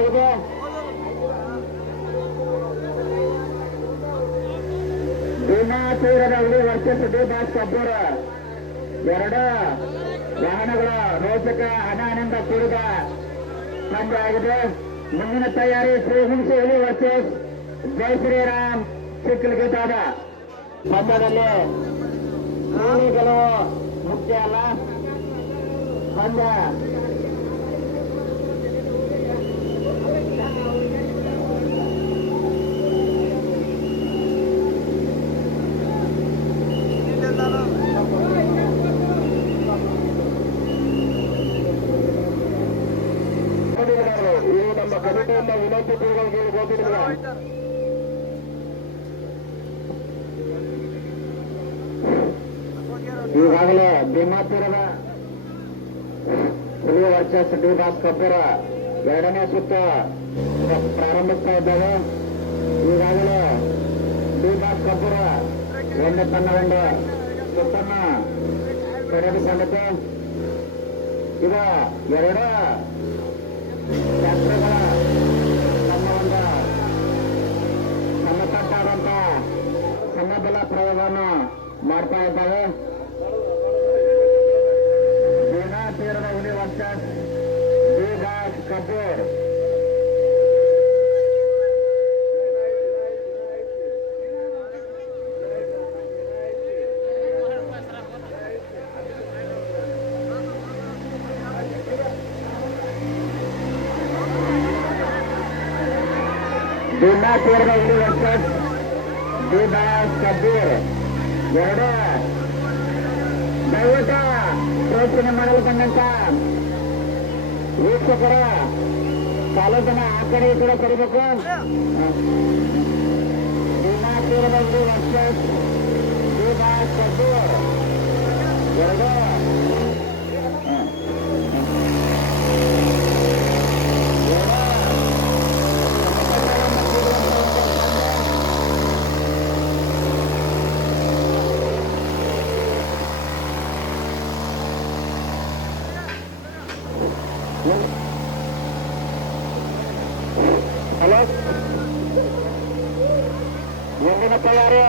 ಆಗಿದೆ. ಭೀಮಾತೀರದ ಹುಲಿ versus D boss ಕಬ್ಬೂರ ಎರಡು ವಾಹನಗಳ ರೋಚಕ ಹಣದಿಂದ ಕೂಡಿದ ಪಂದ್ಯ ಆಗಿದೆ. ಮುಂದಿನ ತಯಾರಿ ಶ್ರೀಹಿಂಸೆ ಹುಲಿ ವರ್ಸಸ್ ಜೈ ಶ್ರೀರಾಮ್ ಚಿಕ್ಕಲಗೇಟಾದ ಪಂದ್ಯದಲ್ಲಿ ಹುಲಿ ಗೆಲುವು ಮುಖ್ಯ ಅಲ್ಲ. ಪಂದ್ಯ ಇವು ನಮ್ಮ ಕಮಿಟಿಯಿಂದ ವಿನಂತಿ ಹೋಗಿದ್ರು. ಈಗಾಗಲೇ ಭೀಮಾತೀರದ ಹುಲಿ ವರ್ಚಸ್ ಡಿ ಬಾಸ್ ಕಬ್ಬೂರ ಎರಡನೇ ಸುತ್ತ ಪ್ರಾರಂಭಿಸ್ತಾ ಇದ್ದಾವೆ. ಈಗಾಗಲೇ ಡಿ ಬಾಸ್ ಕಬ್ಬೂರ ಒಂದು ತನ್ನ ಸುತ್ತನ್ನ ಪಡೆದುಕೊಂಡಿದೆ. ಈಗ ಎರಡು ಟ್ರ್ಯಾಕ್ಟರ್ಗಳ ತಮ್ಮ ಒಂದು ಸಮತಟ್ಟಾದಂತ ಸಮಬಲ ಪ್ರಯೋಗವನ್ನು ಮಾಡ್ತಾ ಇದ್ದಾವೆ. ಭೀಮಾತೀರದ ಹುಲಿ ವರ್ಸಸ್ ಡಿ ಬಾಸ್ ಕಬ್ಬೂರ್. ಭೀಮಾತೀರದ ಹುಲಿ ವರ್ಸಸ್ ಡಿ ಬಾಸ್ ಕಬ್ಬೂರ್ ಎರಡು ದಯವಿಟ್ಟು ಪ್ರೋತ್ಸಾಹ ಮಾಡಲು ಬಂದಂತ ವೀಕ್ಷಕರ ಕಾಲೇಜನ ಆ ಕಡೆ ಈ ಕಡೆ ಕರಿಬೇಕು. ಭೀಮಾತೀರದ ಹುಲಿ ವರ್ಸಸ್ ಡಿ ಬಾಸ್ ಕಬ್ಬೂರ್ ಎರಡು ಹಲೋ, ಮುಂದಿನ ತಯಾರಿ